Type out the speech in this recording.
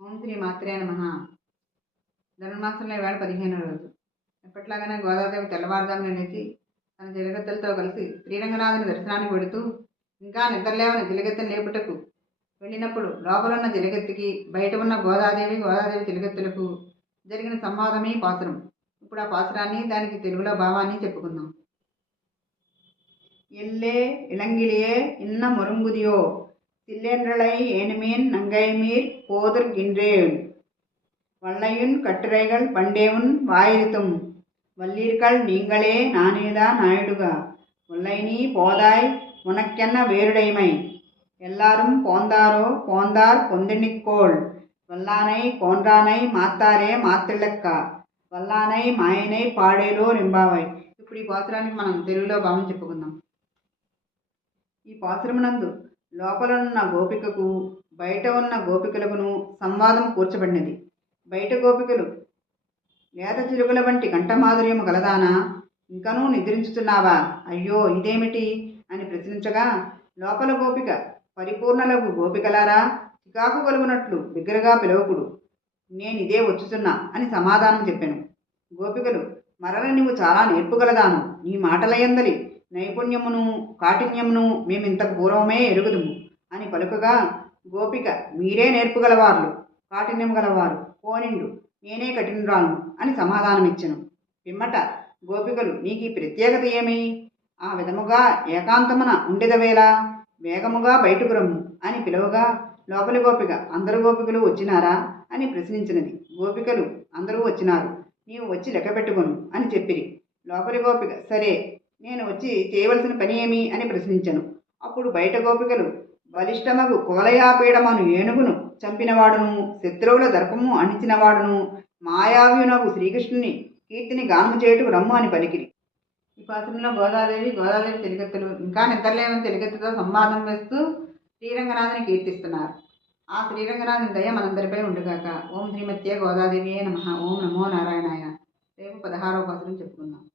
ఓం శ్రీ మాత్రే నమ. ధనుర్మాసంలో వేళ పదిహేను రోజు. ఎప్పట్లాగానే గోదాదేవి తెల్లవారుజామున లేచి తన జలగత్తలతో కలిసి శ్రీరంగనాథుని దర్శనానికి వెడుతూ ఇంకా నిద్రలేవని జలగత్తెను లేపుటకు వెళ్ళినప్పుడు లోపల ఉన్న జలగత్తికి బయట ఉన్న గోదాదేవి గోదాదేవి జలగత్తులకు జరిగిన సంవాదమే పాసురం. ఇప్పుడు ఆ పాసురాన్ని దానికి తెలుగులో భావాన్ని చెప్పుకుందాం. ఎల్లే ఇళంగిలియే ఇన్న మురుంగుదియో சில்லென்றளை ஏனுமேன் நங்கைமீர் போதர் கின்றேன் வள்ளையுன் கட்டுரைகள் பண்டேவுன் வாயிருத்தும் வல்லீர்கள் நீங்களே நானேதான் நாயுடுகா முல்லைனி போதாய் உனக்கென்ன வேறுடைமை எல்லாரும் போந்தாரோ போந்தார் பொந்தினிக்கோள் వల్లానై కోండ్రానై మాత్తారే మాత్రిళ్ళక్క వల్లానై మాయనై పాడేలో రింబావై ఇప్పుడు ఈ పాత్రానికి మనం తెలుగులో భావం చెప్పుకుందాం ఈ పాత్రమునందు లోపలున్న గోపికకు బయట ఉన్న గోపికలకును సంవాదం కూర్చబడినది. బయట గోపికలు లేత చిలుకల వంటి కంఠమాధుర్యము గలదానా? ఇంకనూ నిద్రించుతున్నావా అయ్యో ఇదేమిటి? అని ప్రశ్నించగా లోపల గోపిక పరిపూర్ణలకు గోపికలారా? చికాకు కలుగునట్లు బిగ్గరగా పిలవకుడు నేను ఇదే వచ్చుతున్నా అని సమాధానం చెప్పాను. గోపికలు మరల నీవు చాలా నేర్పుగలదాను. నీ మాటలయందలి నైపుణ్యమును కాఠిన్యమును మేమింతకు పూర్వమే ఎరుగుదుము. అని పలుకగా గోపిక మీరే నేర్పుగలవారు కాఠిన్యం గలవారు పోనిండు నేనే కఠినురాను అని సమాధానమిచ్చను. పిమ్మట గోపికలు నీకు ఈ ప్రత్యేకత ఏమి? ఆ విధముగా ఏకాంతమున ఉండెదవేలా వేగముగా బయటకు రమ్ము అని పిలువగా లోపలి గోపిక అందరు గోపికలు వచ్చినారా? అని ప్రశ్నించినది. గోపికలు అందరూ వచ్చినారు. నీవు వచ్చి లెక్క పెట్టుకొను అని చెప్పిరి. లోపలి గోపిక సరే నేను వచ్చి చేయవలసిన పని ఏమి అని ప్రశ్నించను. అప్పుడు బయట గోపికలు బలిష్టమగు కోలయాపీడమను ఏనుగును చంపినవాడును శత్రువుల దర్పము అణిచినవాడును మాయావ్యునకు శ్రీకృష్ణుని కీర్తిని గానము చేయుటకు రమ్ము అని పలికిరి. ఈ పాత్రలో గోదాదేవి గోదాదేవి తెలిగెత్తులు ఇంకా నిద్రలేని తెలిగెత్తుతో సంవాదం వేస్తూ శ్రీరంగనాథుని కీర్తిస్తున్నారు. ఆ శ్రీరంగనాథుని దయ మనందరిపై ఉండుగాక. ఓం శ్రీమత్య గోదాదేవియే నమ. ఓం నమో నారాయణాయ. రేపు పదహారవ పాత్రం చెప్పుకుందాం.